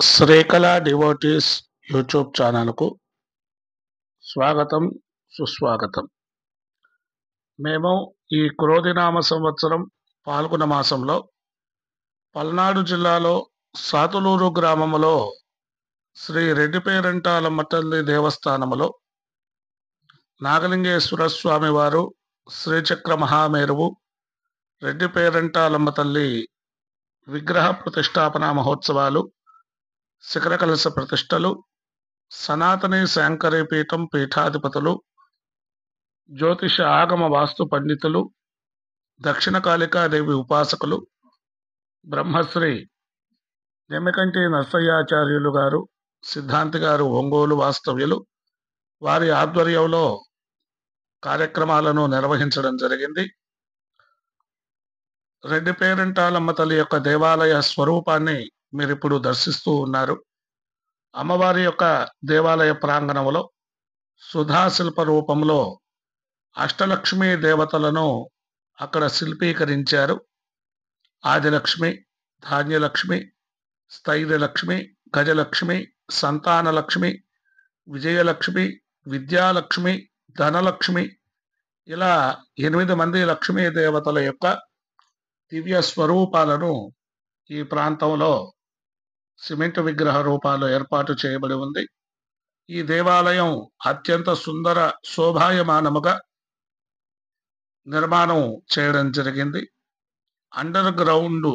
Srikala devotees YouTube ఛానల్కు స్వాగతం, సుస్వాగతం. మేము ఈ క్రోధినామ సంవత్సరం పాల్గొన మాసంలో పల్నాడు జిల్లాలో సాతులూరు గ్రామములో శ్రీ రెడ్డిపేరంటాలమ్మ తల్లి దేవస్థానములో నాగలింగేశ్వర స్వామి వారు శ్రీచక్ర మహామేరువు రెడ్డిపేరంటాలమ్మ తల్లి విగ్రహ ప్రతిష్టాపన మహోత్సవాలు, శిఖర కలశ ప్రతిష్టలు, సనాతని శాంకరీ పీఠం పీఠాధిపతులు, జ్యోతిష ఆగమ వాస్తు పండితులు, దక్షిణ కాళికాదేవి ఉపాసకులు, బ్రహ్మశ్రీ జమ్మికంటి నర్సయ్యాచార్యులు గారు, సిద్ధాంతి గారు ఒంగోలు వాస్తవ్యులు వారి ఆధ్వర్యంలో కార్యక్రమాలను నిర్వహించడం జరిగింది. రెడ్డిపేరంటాలమ్మ తల్లి యొక్క దేవాలయ స్వరూపాన్ని మీరు ఇప్పుడు దర్శిస్తూ ఉన్నారు. అమ్మవారి యొక్క దేవాలయ ప్రాంగణంలో సుధాశిల్ప రూపంలో అష్టలక్ష్మీ దేవతలను అక్కడ శిల్పీకరించారు. ఆదిలక్ష్మి, ధాన్యలక్ష్మి, స్థైర్యలక్ష్మి, గజలక్ష్మి, సంతానలక్ష్మి, విజయలక్ష్మి, విద్యాలక్ష్మి, ధనలక్ష్మి, ఇలా 8 మంది లక్ష్మీ దేవతల యొక్క దివ్య స్వరూపాలను ఈ ప్రాంతంలో సిమెంట్ విగ్రహ రూపాలు ఏర్పాటు చేయబడి ఉంది. ఈ దేవాలయం అత్యంత సుందర శోభాయమానముగా నిర్మాణం చేయడం జరిగింది. అండర్ గ్రౌండ్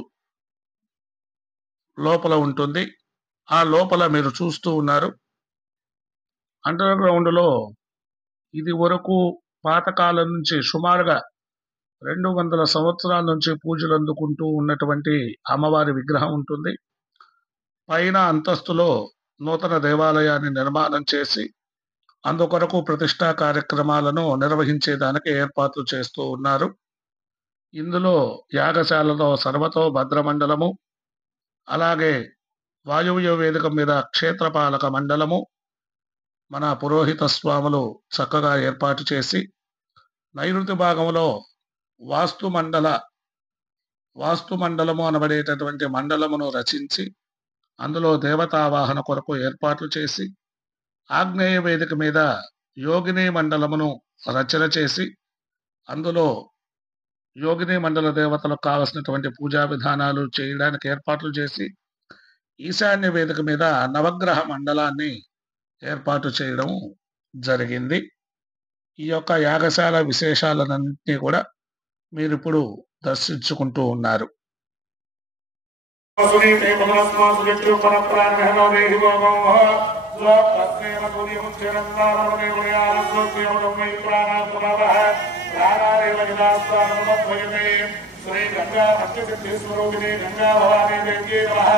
లోపల ఉంటుంది. ఆ లోపల మీరు చూస్తూ ఉన్నారు. అండర్ గ్రౌండ్ లో ఇది వరకు పాతకాలం నుంచి సుమారుగా 200 సంవత్సరాల నుంచి పూజలు అందుకుంటూ ఉన్నటువంటి అమ్మవారి విగ్రహం ఉంటుంది. పైన అంతస్తులో నూతన దేవాలయాన్ని నిర్మాణం చేసి అందుకొరకు ప్రతిష్టా కార్యక్రమాలను నిర్వహించేదానికి ఏర్పాట్లు చేస్తూ ఉన్నారు. ఇందులో యాగశాలలో సర్వతో భద్రమండలము, అలాగే వాయువ్య వేదిక మీద క్షేత్రపాలక మండలము, మన పురోహిత స్వాములు చక్కగా ఏర్పాటు చేసి నైరుతి భాగంలో వాస్తు మండలము అనబడేటటువంటి మండలమును రచించి అందులో దేవతావాహన కొరకు ఏర్పాట్లు చేసి ఆగ్నేయ వేదిక మీద యోగిని మండలమును రచన చేసి అందులో యోగిని మండల దేవతలకు కావలసినటువంటి పూజా విధానాలు చేయడానికి ఏర్పాట్లు చేసి ఈశాన్య వేదిక మీద నవగ్రహ మండలాన్ని ఏర్పాటు చేయడం జరిగింది. ఈ యొక్క యాగశాల విశేషాలన్నింటినీ కూడా మీరు ఇప్పుడు దర్శించుకుంటూ ఉన్నారు. శ్రీ గంగా భక్తి స్వరూపిణి గంగా భవానీ దేవి నమః.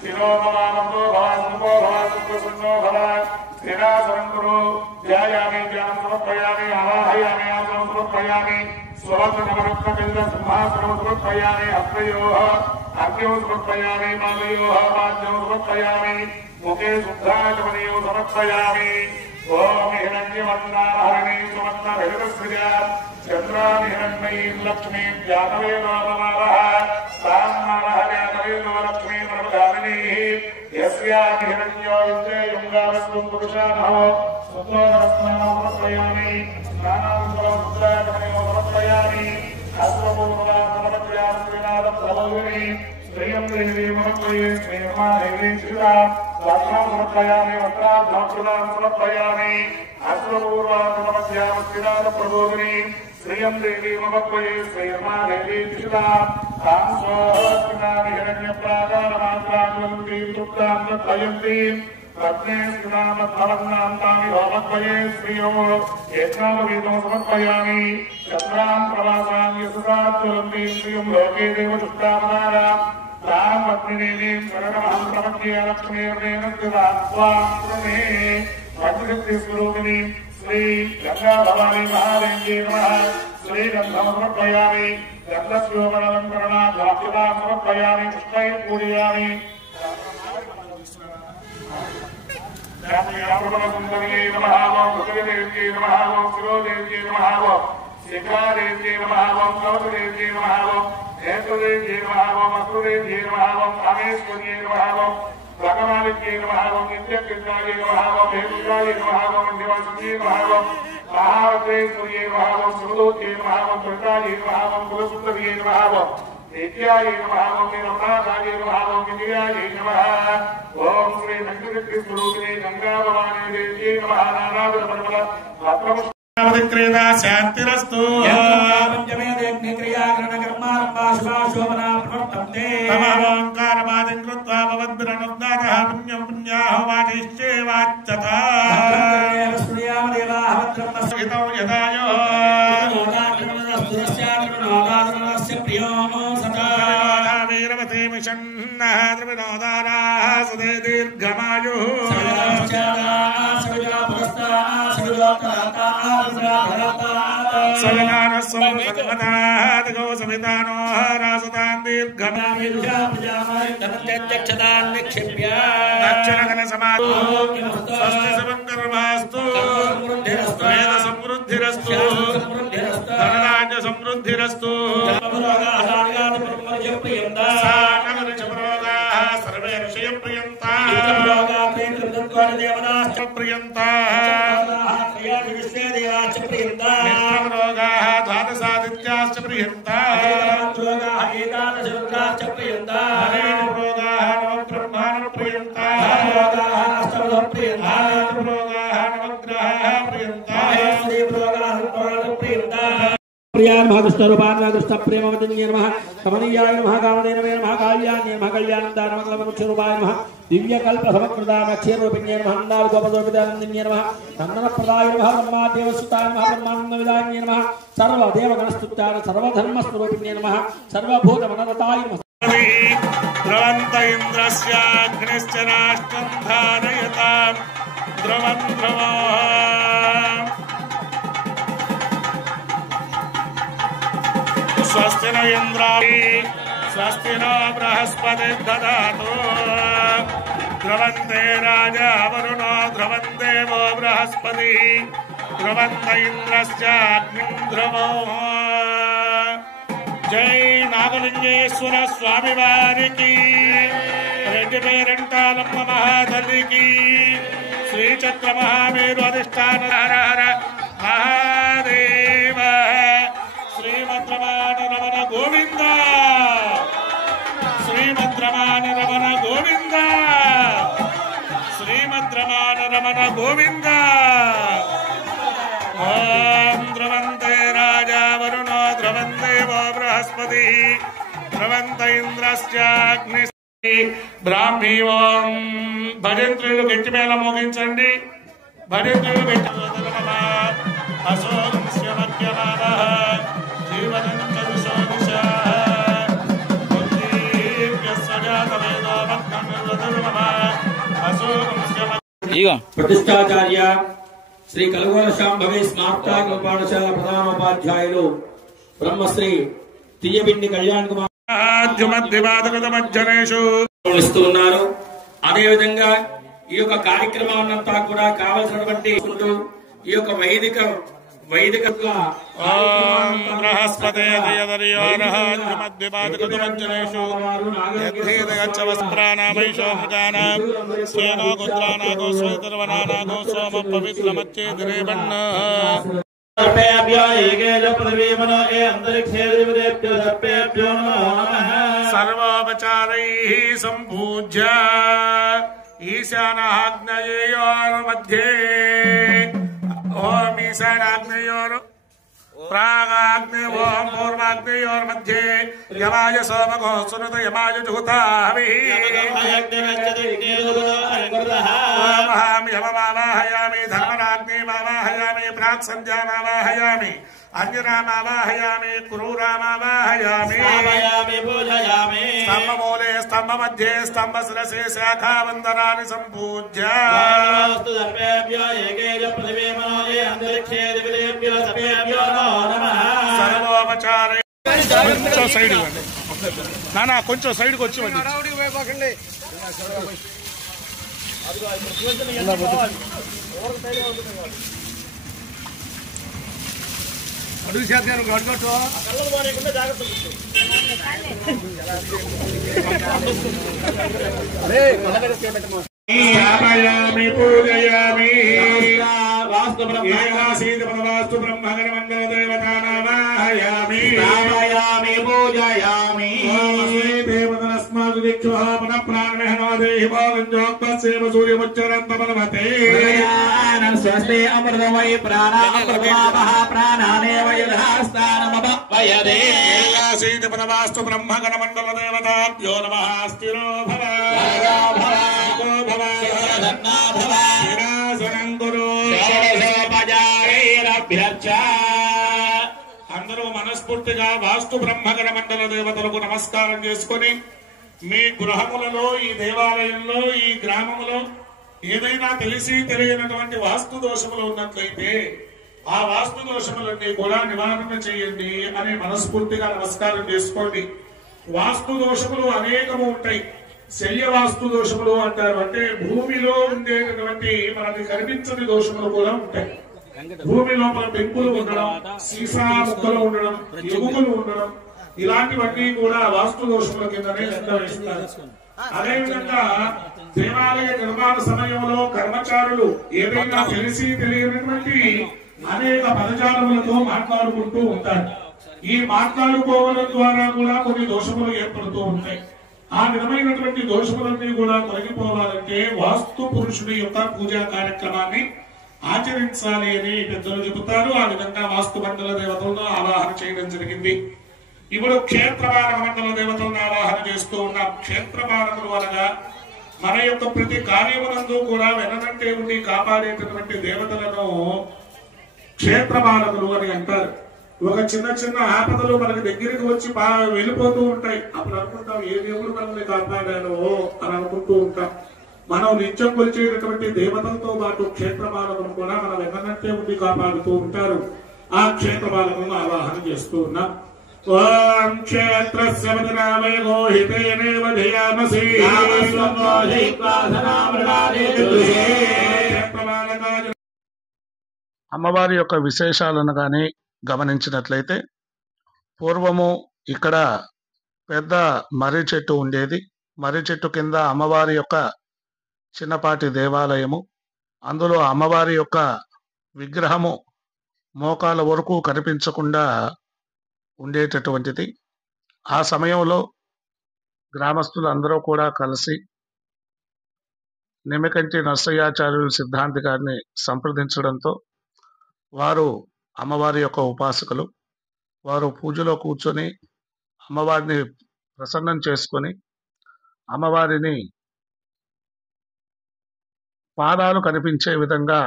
శిరోమమానమో భవాసంభో భవాసుప్రసన్నో భవ. స్థిరాసనం కురు. ధ్యాయామి ధ్యానం సమర్పయామి. ఆవాహయామి ఆసనం సమర్పయామి. స్వవర్ణనవరత్నమింద్ర సింహాసనం సమర్పయామి. హస్తయోః అర్ఘ్యం సమర్పయామి. మాలయోః పాద్యం సమర్పయామి. ముఖే శుద్ధాచమనీయం సమర్పయామి. ఓం హిరణ్యవర్ణాహరణీ సువర్ణభైరవస్య చంద్రాని హిరణ్మయీం లక్ష్మీం జాతవేదోపమావః. తాన్నరః జాతవేదో లక్ష్మీ ప్రపదామినీ. యస్యామి హిరణ్యో విద్యేయుంగావస్వం పురుషానః. సుతోదరస్నానం సమర్పయామి. స్నానానంతరం శుద్ధాచమనీయం సమర్పయామి. అశ్వపూర్వాం సమర్పయామి. శ్రీనాథం ప్రబోధిని శ్రీయం దేవీ సమర్పయే. శ్రీర్మాదేవీ శ్రీరా లక్ష్మణం సమర్పయామి. వస్త్రాభ్యాం సమర్పయామి. అశ్వపూర్వాం సమర్పయామి. శ్రీనాథ ప్రబోధిని శ్రీయం దేవీ సమర్పయే. శ్రీర్మాదేవీ శ్రీరా తాం స్వస్తినామి హిరణ్యప్రాకారమాత్రాంతి తృప్తాంతయంతి రత్నే శ్రీనామద్భవన్నాంతామి భవద్వయే శ్రియో యజ్ఞామవేదం సమర్పయామి. చంద్రాం ప్రవాసాం యశసాజ్వలంతి శ్రియం లోకే దేవచుష్టామనార తాం పత్నిదేవీం శరణమహం ప్రపద్యే. లక్ష్మీర్వేణ స్వామి భక్తి స్వరూపిణి శ్రీ గంగా భవానీ మహాదేవ్యై నమః. శ్రీగంధం సమర్పయామి. గంధస్యోపలంకరణాభ్యాం సమర్పయామి. పుష్పై పూజయామి. సుందర్యై నమః. ఓం భృగదేవ్యై నమః. ఓం శిరోదేవ్యై నమః. ఓం శిఖాదేవ్యై నమః. ఓం కౌశదేవ్యై నమః. ఓం हेतुदेव्यै नमः। ओम अस्तुदेव्यै नमः। ओम कामेश्वर्यै नमः। ओम भगवानित्यै नमः ओम नित्यकृष्णाय नमः ओम हेमुद्राय नमः ओम निवासिन्यै नमः ओम महावत्रेश्वर्यै नमः ओम सुमदोत्यै नमः ओम प्रताय नमः ओम कुलसुन्दर्यै नमः ओम नित्याय नमः ओम निरमणाय नमः ओम विजयाय नमः ओम श्री वेंकटेश्वरूपिणे गंगाभवानी देव्यै नमः नारायण परमल रत्नम क्रीड़ा शांतिरस्तु पंचमे देग्नि क्रिया ग्रहण कर्मारंभा शुभा शोभना प्रवर्तन्ते तमोंकारवादिं कृत्वा भवद्भिरनुदातः पुण्यं पुण्याहवादिश्चे वाच्यता सूर्याम देवाः वक्रमस्य हितो यदायो नोदाक्रमस्य प्रियो सदा वीरवती मिषन्नः त्रिविनोदाराः सुदे दीर्घमायुः सवितानो समृद्धमतादिगो सवितानो रासतान् दीर्घमायुर्जामयन्तमध्यक्षतान् निक्षिप्य दक्षिणगणसमाधो स्वस्ति समङ्गर्वास्तु वेद समृद्धिरस्तु धनराज्य समृद्धिरस्तु सानवऋषभरोगाः सर्वे ऋषयप्रियन्ताः रोगाः द्वादशादित्याश्च प्रियन्ताः रोगाः नवब्रह्माणप्रियन्ताः रोगाः नवग्रहाः प्रियन्ताः प्रियान् महादुष्टरूपान् दुष्टप्रेमवदन्ये नमः कमनीयाय नमः कामधेनवे नमः काल्यान्ये नमः कल्याणदानमङ्गलमनुष्यरूपाय नमः दिव्यकल्पसमकृतामक्षीरूपिण्ये नमः अन्दाविगोपदोपितानन्दिन्ये नमः नन्दनप्रदाय नमः ब्रह्मादेवसुताय नमः ब्रह्मानन्दविदान्ये नमः सर्वदेवगणस्तुत्याय सर्वधर्मस्वरूपिण्ये नमः सर्वभूतमनरताय नमः ध्रुवन्त इन्द्रस्याग्निश्च राष्ट्रं धारयतां ध्रुवं ध्रुवः स्वस्ति न इंद्राणि स्वस्ति न बृहस्पति ददातु ध्रुवन्ते राजा वरुणो ध्रुवं देवो बृहस्पति ध्रुवन्त इन्द्रश्चाग्निं ध्रुवो जय नागलिंगेश्वर स्वामी वारिकी रेड्डी पेरंटालम्म महातल्ली की श्री चक्र महामेरु अधिष्ठान हर हर महादेव श्रीमद्रमान रमण गोविंद श्रीमद्रमान रमण गोविंद श्रीमद्रमान रमण गोविंद ओम ध्रुवन्ते राजा वरुणो ध्रुवं देवो बृहस्पति ध्रुवन्त इंद्रश्चाग्नि ब्राह्मी ओम భజంత్రులు గట్టి మేళ మోగించండి భజంత్రులు గట్టి ప్రతిష్టాచార్య శ్రీ కలగోల శాంభవి స్మార్తాగ పాఠశాల ప్రధానోపాధ్యాయులు బ్రహ్మశ్రీ తీయబిండి కళ్యాణ్ కుమార్ ఇస్తున్నారు. అదేవిధంగా ఈ యొక్క కార్యక్రమం అంతా కూడా కావలసినటువంటి ఈ యొక్క వైదిక सर्वोपचारैः सम्पूज्य ईशानाग्नयोर्मध्ये ओम ईशानाग्नयोर प्रागाग्नि ओम पूर्वाग्नयोर्मध्ये यमाय सोमको सुनत यमाय जुहुताभिः ओम यममावाहयामि धर्मराग्निमावाहयामि प्राक्सन्ध्यामावाहयामि अन्यरामावाहयामि क्रूरामावाहयामि स्तम्भमूले स्तम्भमध्ये स्तम्भशिरसे शाखावन्दनानि सम्पूज्य सर्वोपचारे కొంచెం సైడ్ ఇవ్వండి నానా కొంచెం సైడ్కి వచ్చి స్థాపయామి పూజయామి వాస్తు బ్రహ్మగణ మండల దేవతానామాయామి స్థాపయామి పూజయామి దేవతనస్మాతు దిక్షుః పునః ప్రాణేహనో దేహి భాగంజోక్తస్యేవ సూర్యముచ్చరంతమనమతే స్వస్తి అమృతమై ప్రాణ అమృతమాపః ప్రాణానేవ యథాస్థానమపయదే వాస్తు బ్రహ్మగణ మండల దేవతాభ్యో నమః స్థిరో భవ అందరూ మనస్ఫూర్తిగా వాస్తు బ్రహ్మగణ మండల దేవతలకు నమస్కారం చేసుకుని మీ గృహములలో ఈ దేవాలయంలో ఈ గ్రామములో ఏదైనా తెలిసి తెలియనటువంటి వాస్తు దోషములు ఉన్నట్లయితే ఆ వాస్తు దోషములన్నీ కూడా నివారణ చేయండి అని మనస్ఫూర్తిగా నమస్కారం చేసుకోండి. వాస్తు దోషములు అనేకము ఉంటాయి. శల్య వాస్తు దోషములు అంటారు. అంటే భూమిలో ఉండేటటువంటి మనకి కనిపించని దోషములు కూడా ఉంటాయి. భూమి లోపల పెంకులు ఉండడం, సీసా ముక్కలు ఉండడం, ఎముకలు ఉండడం, ఇలాంటివన్నీ కూడా వాస్తు దోషముల కిందనే వేస్తారు. అదేవిధంగా దేవాలయ నిర్మాణ సమయంలో కర్మచారులు ఏదైనా తెలిసి తెలియనటువంటి అనేక పదజాలములతో మాట్లాడుకుంటూ ఉంటారు. ఈ మాట్లాడుకోవడం ద్వారా కూడా కొన్ని దోషములు ఏర్పడుతూ ఉంటాయి. ఆ విధమైనటువంటి దోషములన్నీ కూడా తొలగిపోవాలంటే వాస్తు పురుషుడి యొక్క పూజా కార్యక్రమాన్ని ఆచరించాలి అని పెద్దలు చెబుతారు. ఆ విధంగా వాస్తు మండల దేవతలను ఆవాహన చేయడం జరిగింది. ఇప్పుడు క్షేత్రపాలక మండల దేవతలను ఆవాహన చేస్తూ ఉన్నాం. క్షేత్రపాలకులు అనగా మన యొక్క ప్రతి కార్యమునందు కూడా వెననంటే ఉండి కాపాడేటటువంటి దేవతలను క్షేత్రపాలకులు అని అంటారు. ఒక చిన్న చిన్న ఆపదలు మనకి దగ్గరికి వచ్చి వెళ్ళిపోతూ ఉంటాయి. అప్పుడు అనుకుంటాం ఏ దేవుడు మనల్ని కాపాడాను అని అనుకుంటూ ఉంటాం. మనం నిత్యం కొలిచేటటువంటి దేవతలతో పాటు క్షేత్రపాలకులు కూడా మనం వెననంటే ఉండి కాపాడుతూ ఉంటారు. ఆ క్షేత్రపాలకులను ఆవాహన చేస్తూ ఉన్నాం. ఓం క్షేత్రస్య వదనామయో హితేనేవ ధియామసి అమ్మవారి యొక్క విశేషాలను కానీ గమనించినట్లయితే పూర్వము ఇక్కడ పెద్ద మర్రి చెట్టు ఉండేది. మర్రి చెట్టు కింద అమ్మవారి యొక్క చిన్నపాటి దేవాలయము, అందులో అమ్మవారి యొక్క విగ్రహము మోకాల వరకు కనిపించకుండా ఉండేటటువంటిది. ఆ సమయంలో గ్రామస్తులు అందరూ కూడా కలిసి నిమ్మకంటి నర్సయ్యాచార్యులు సిద్ధాంతి గారిని సంప్రదించడంతో వారు అమ్మవారి యొక్క ఉపాసకులు. వారు పూజలో కూర్చొని అమ్మవారిని ప్రసన్నం చేసుకొని అమ్మవారిని పాదాలు కనిపించే విధంగా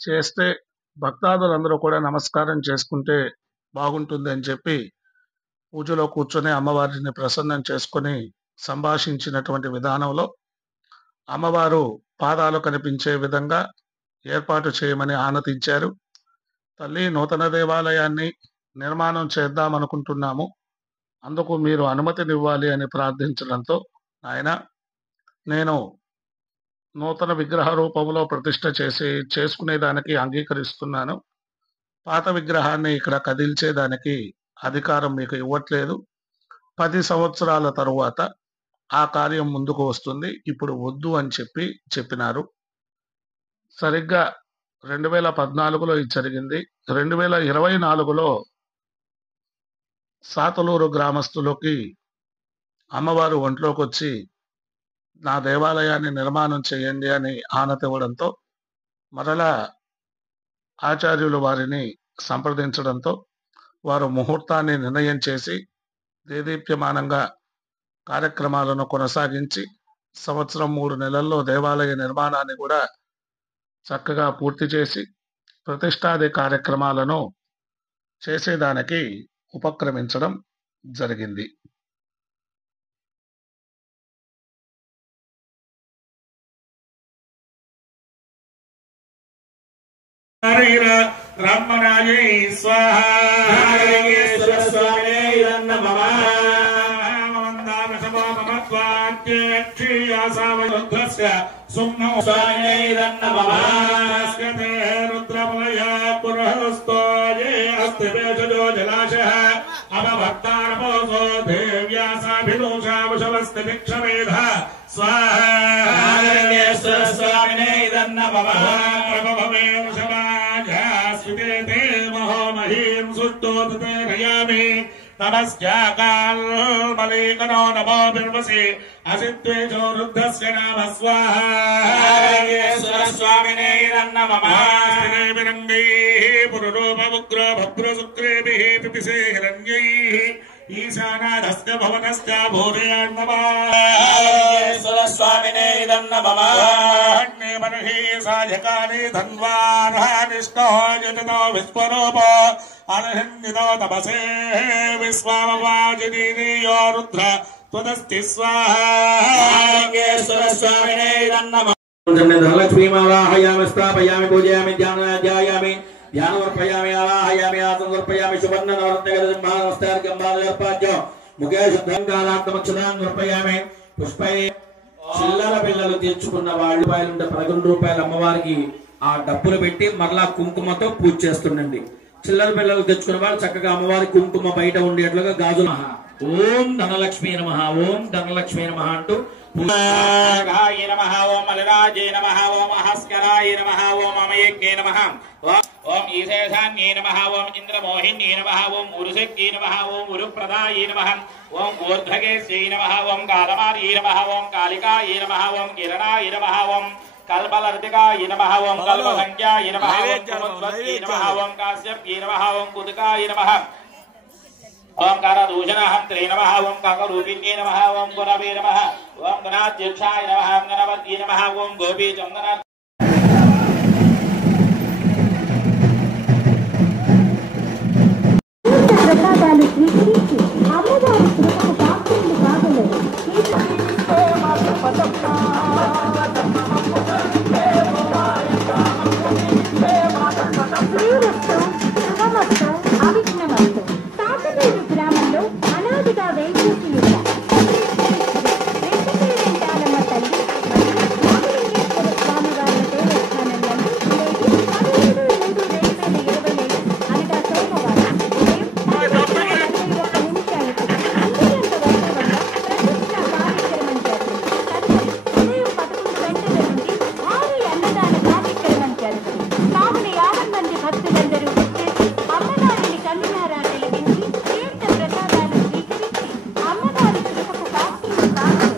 చేస్తే భక్తాదులందరూ కూడా నమస్కారం చేసుకుంటే బాగుంటుంది అని చెప్పి పూజలో కూర్చొని అమ్మవారిని ప్రసన్నం చేసుకొని సంభాషించినటువంటి విధానంలో అమ్మవారు పాదాలు కనిపించే విధంగా ఏర్పాటు చేయమని ఆనతించారు. తల్లి, నూతన దేవాలయాన్ని నిర్మాణం చేద్దామనుకుంటున్నాము, అందుకు మీరు అనుమతినివ్వాలి అని ప్రార్థించడంతో ఆయన నేను నూతన విగ్రహ రూపంలో ప్రతిష్ఠ చేసుకునేదానికి అంగీకరిస్తున్నాను. పాత విగ్రహాన్ని ఇక్కడ కదిల్చేదానికి అధికారం మీకు ఇవ్వట్లేదు. 10 సంవత్సరాల తరువాత ఆ కార్యం ముందుకు వస్తుంది, ఇప్పుడు వద్దు అని చెప్పినారు. సరిగ్గా 2014లో ఇది జరిగింది. 2024లో సాతలూరు గ్రామస్తులకి అమ్మవారు ఒంట్లోకి వచ్చి నా దేవాలయాన్ని నిర్మాణం చేయండి అని ఆనతివ్వడంతో మరలా ఆచార్యులు వారిని సంప్రదించడంతో వారు ముహూర్తాన్ని నిర్ణయం చేసి దేదీప్యమానంగా కార్యక్రమాలను కొనసాగించి సంవత్సరం 3 నెలల్లో దేవాలయ నిర్మాణాన్ని కూడా చక్కగా పూర్తి చేసి ప్రతిష్టాది కార్యక్రమాలను చేసేదానికి ఉపక్రమించడం జరిగింది. బ్రహ్మణాయై స్వాహా రుద్రమలయా పురహస్తోయే स्वस्ति वेशजो जलाशयः अववर्तानमोऽसो देव्या साभिदोषा वशवस्ति भिक्षमेधः स्वाहा स्वामिने इदन्नमः प्रभवे वशवाजास्विते ते महो महीं सुष्टोदते रयामि नमस्याकाल्मलीकनो नमो बिर्वसि असिद्वेजो रुद्धस्य नाम स्वाहा स्वामिने इदन्नमः विरङ्गैः पुरुरूपमुग्रो भद्रशुक्रेभिः पिपिसे हिरण्यैः ईशानाधस्य भवनश्च भूरयान्नमः स्वामिने इदन्नमः अग्ने मनहि सायकानि धन्वार्हानिष्ठो जटनो विश्वरूपो अर्हिन्दिनो तपसे विश्वामवाजिनीयो रुद्र त्वदस्ति स्वाहा स्वामिने इदन्नमः धनलक्ष्मी आवाहयामि स्थापयामि पूजयामि ध्यानाध्यायामि ध्यानवर्पयामि आवाहयामि आसनवर्पयामि सुवर्णनवरत्नगम्बादर्पाद्यो मुखे शुद्धांगालात्मक्षदांवर्पयामि पुष्पै చిల్లర పిల్లలు తెచ్చుకున్న వాళ్ళు 11 రూపాయలు అమ్మవారికి ఆ డబ్బులు పెట్టి మరలా కుంకుమతో పూజ చేస్తుండండి. చిల్లర పిల్లలు తెచ్చుకున్న వాళ్ళు చక్కగా అమ్మవారి కుంకుమ బయట ఉండేట్లుగా గాజులు ఓం ధనలక్ష్మీ నమః ఓం ధనలక్ష్మీ నమః అంటూ गाय नमः ओम मलराजे नमः ओम हस्कराय नमः ओम अमयज्ञे नमः ओम ईशेषान्ये नमः ओम इंद्रमोहिन्ये नमः ओम उरुशक्ये नमः ओम उरुप्रदाये नमः ओम ऊर्ध्वगेश्यै नमः ओम कालमार्ये नमः ओम कालिकाये नमः ओम किरणाय नमः ओम कल्पलर्तिकाय नमः ओम कल्पसंख्याय नमः ओम कुमुद्वत्ये नमः ओम काश्यप्ये नमः ओम कुदकाय नमः ओम कारादूषणहंत्रे नमः ओम काकरूपिण्ये नमः ओम गुरवे नमः ओम गणाध्यक्षाय नमः ओम गणपतये नमः ओम गोपी चंदना ప్రసాదాలు స్వీకరించి అమ్మవారి కృపకు పాత్రలు కాగలరు. శ్రీరస్తు శుభమస్తు అవిఘ్నమస్తు. తాతనేరు గ్రామంలో అనాదిగా వేంచేసి ఉన్న వెంకటేశ్వరాలమ్మ తల్లి రామలింగేశ్వర స్వామి వారి దేవస్థానం నందు 17/3/2025 అనగా సోమవారం ఉదయం 10:41 నిమిషాలకు అంతర్గత వైభవంగా ప్రతిష్ఠా కార్యక్రమం జరుగుతుంది. ఉదయం 11 గంటల నుండి భారీ అన్నదాన కార్యక్రమం జరుగుతుంది. కావున 50 మంది భక్తులందరూ వచ్చేసి అమ్మవారిని కన్నులారా తిలకించి తీర్థ ప్రసాదాలు స్వీకరించి అమ్మవారి కృపకు పాత్రలు కాగలరు.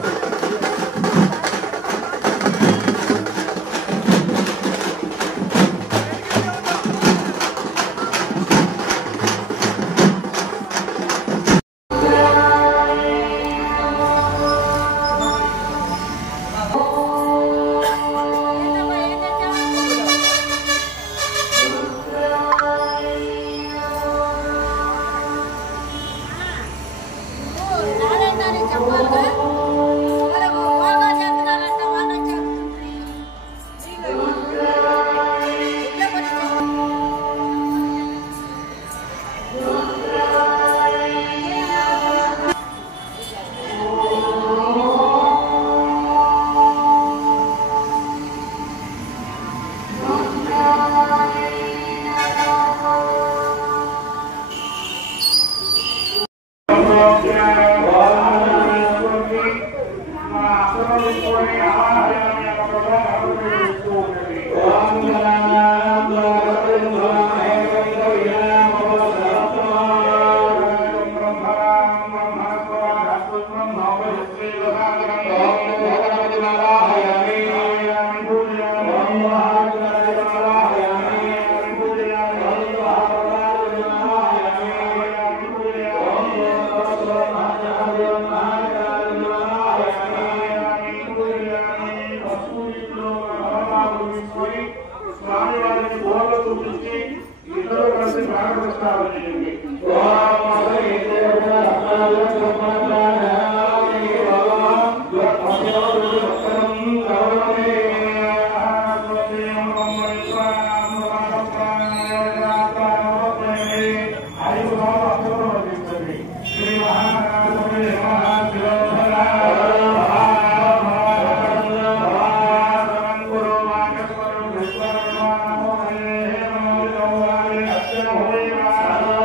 Hare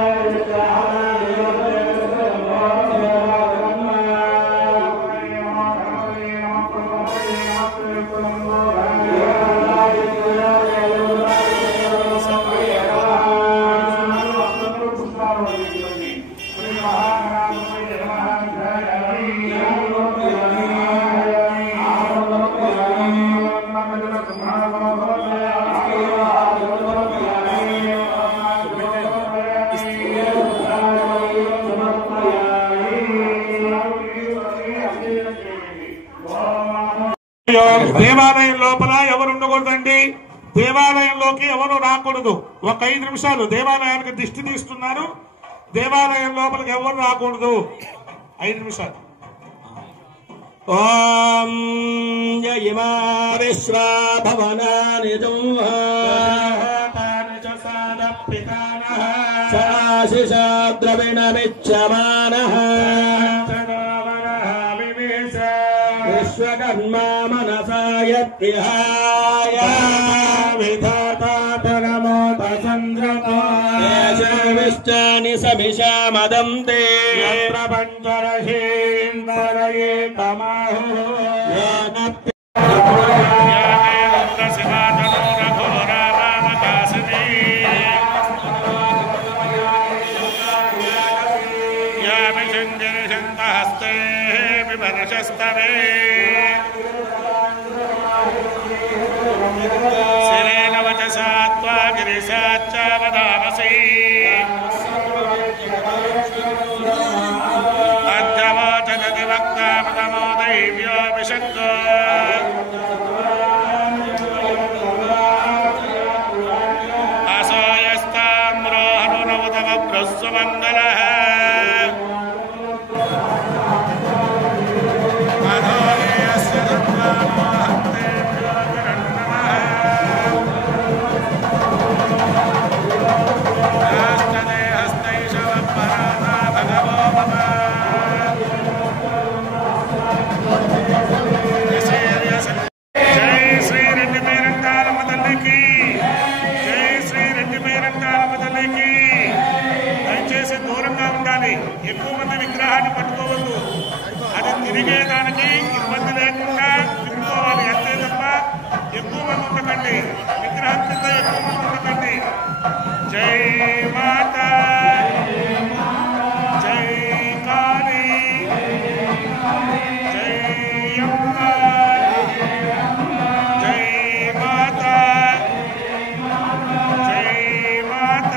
దేవాలయం లోపల ఎవరు ఉండకూడదండి. దేవాలయంలోకి ఎవరు రాకూడదు. ఒక 5 నిమిషాలు దేవాలయానికి దిష్టి తీస్తున్నారు. దేవాలయం లోపలికి ఎవరు రాకూడదు. 5 నిమిషాలు. ఓం జయమా విశ్వా భవనాని ద్రవిణమిచ్చమానః విశ్వకర్మా మనసా యద్విహాయ విష్టాని సమిషామదం తే శిరేణ వచసా త్వా గిరిశాచ్చ వదామసి అద్యవాచనది వక్తామతమో దైవ్యో విశక్తో అసోయస్తామ్రోహనురవుతమగ్రస్సు మంగళః దయచేసి దూరంగా ఉండాలి. ఎక్కువ మంది విగ్రహాన్ని పట్టుకోవద్దు. అది తిరిగేదానికి ఇబ్బంది లేకుండా తిప్పుకోవాలి అంతే తప్ప ఎక్కువ మంది ఉండకండి. విగ్రహం కింద ఎక్కువ మంది ఉండకండి. జై మాత, జై కాళీ, జై అమ్మ, జై మాత, జై మాత.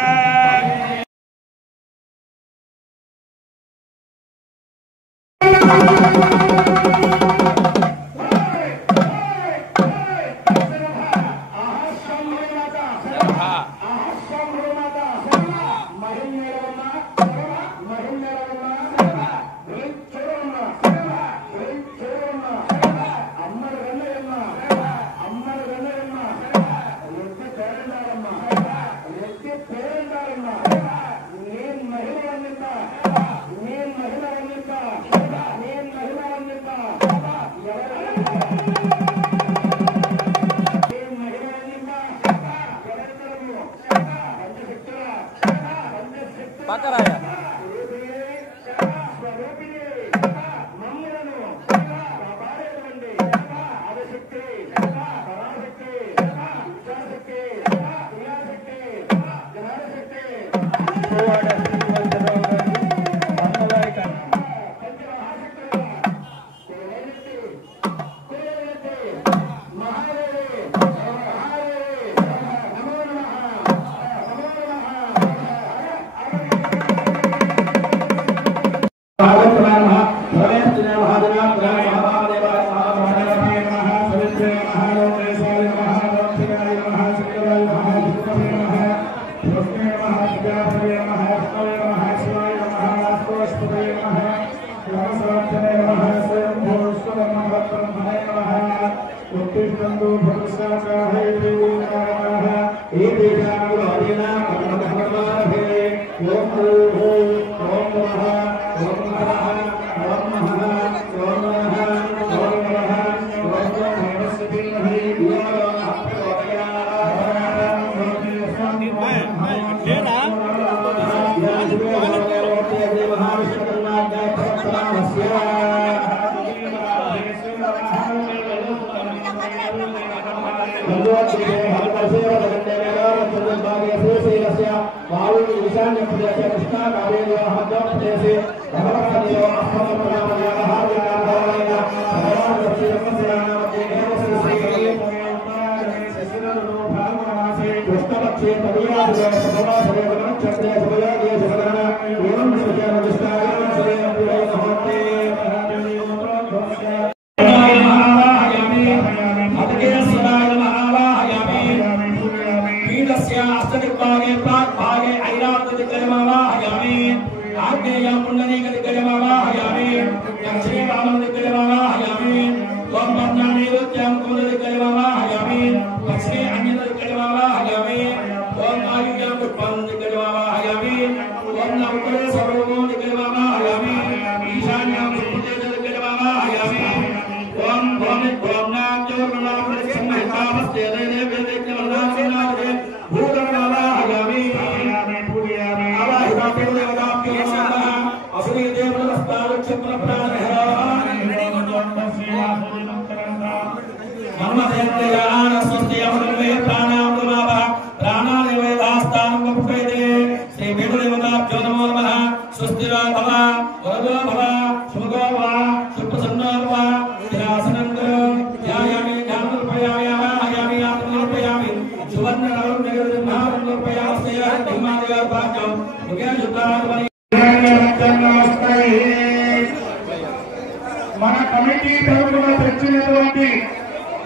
మన కమిటీ తరఫున తెచ్చినటువంటి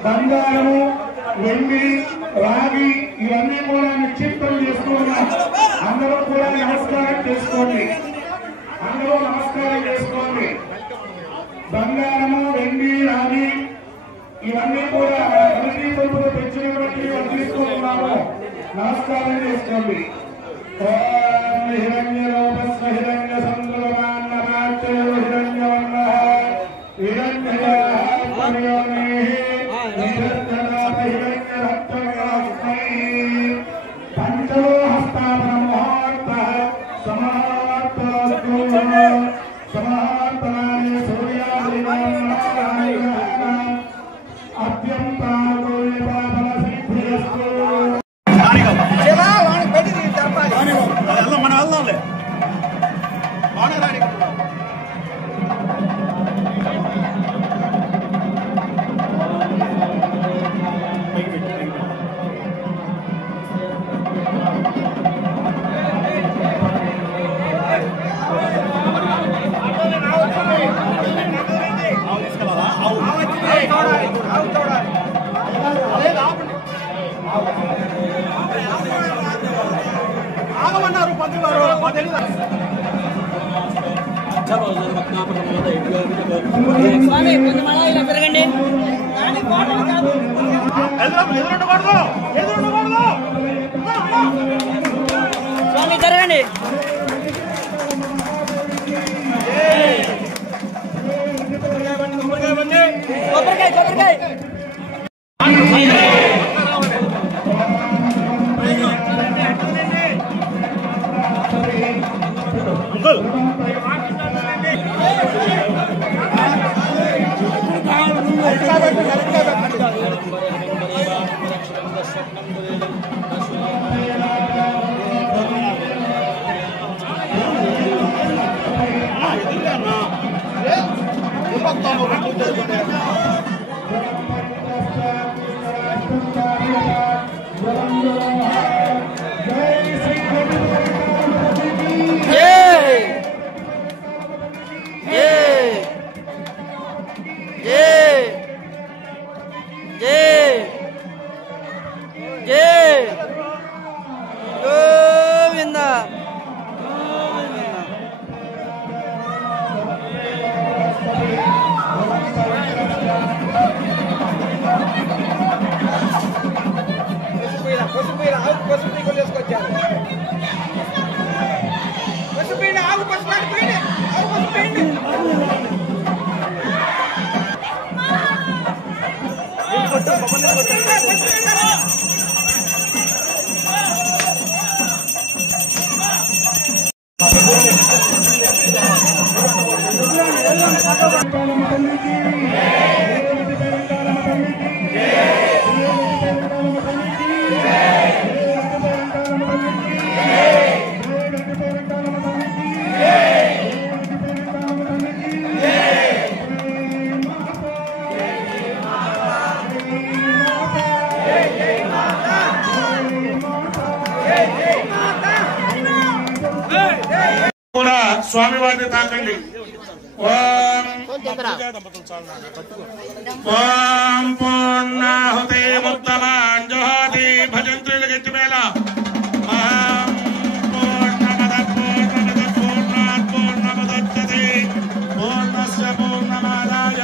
బంగారము, వెండి, రాగి ఇవన్నీ కూడా నిక్షిప్తం చేసుకున్నాం. అందరూ కూడా నమస్కారం చేసుకోండి. అందరూ నమస్కారం చేసుకోండి. బంగారము, వెండి, రాగి ఇవన్నీ కూడా మన కమిటీ తరఫున తెచ్చినటువంటి అందిస్తున్నాము. నమస్కారం చేసుకోండి. హిరణ్య రూపస్వ హిరణ్య సంద్రమాన్నమాచో హిరణ్యవర్ణ పంచలో హస్తాపన ముహూర్త సమాప్తస్తు సమాప్తనాయ సూర్యాదినారాయణ అత్యంతాతో సిద్ధిరస్తు. మన వెళ్దాంలే ఆగమన్నారు పంతులు గారు. స్వామి కొంచెం అలా ఇలా పెరగండి. కానీ కోటలు కాదు. ఎదురుండకూడదు. స్వామి జరగండి. కొబ్బరికాయ కూడా స్వామివారిని తాకండి. ఓం పూర్ణాహుతే ముక్తమాన్ జోహాతి భజంత్రుల గట్టి మేళ పూర్ణమదచ్చతే పూర్ణస్య పూర్ణమాదాయ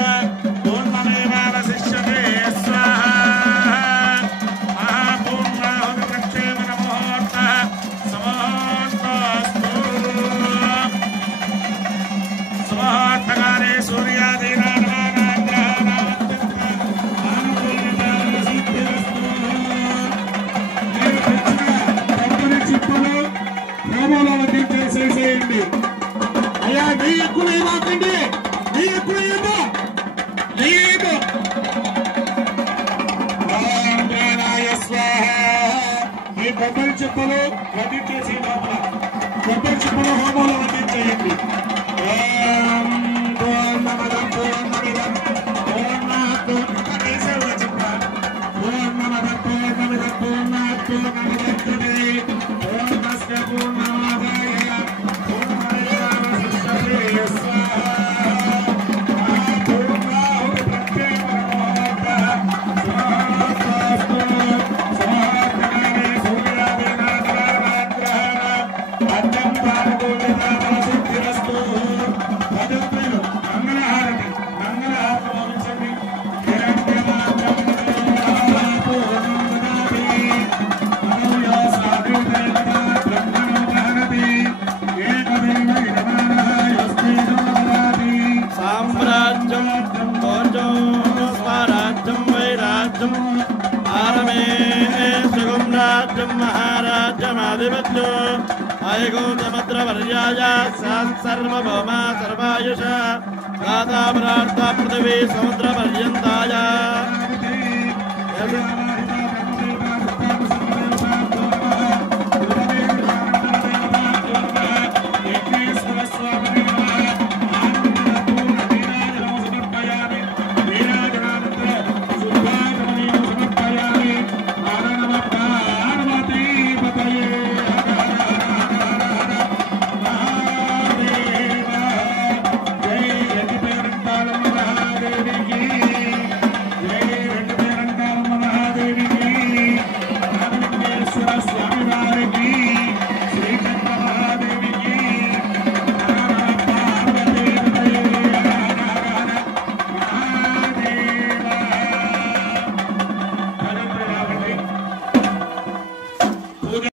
పూర్ణమేవావశిష్యతే స్వాహా. మహాపూర్ణాహుతి ప్రక్షేపణ ముహూర్త సమోస్తు సమూహత్తగానే సూర్యాదీనానాగ్రహానామత్యంత కొబ్బరి చిప్పలు వడ్డించేసి లోపల కొబ్బరి చిప్పలు హోమంలో వడ్డించేయండి. सर्वभौमा सर्वायुष दाता पृथ्वी समुद्र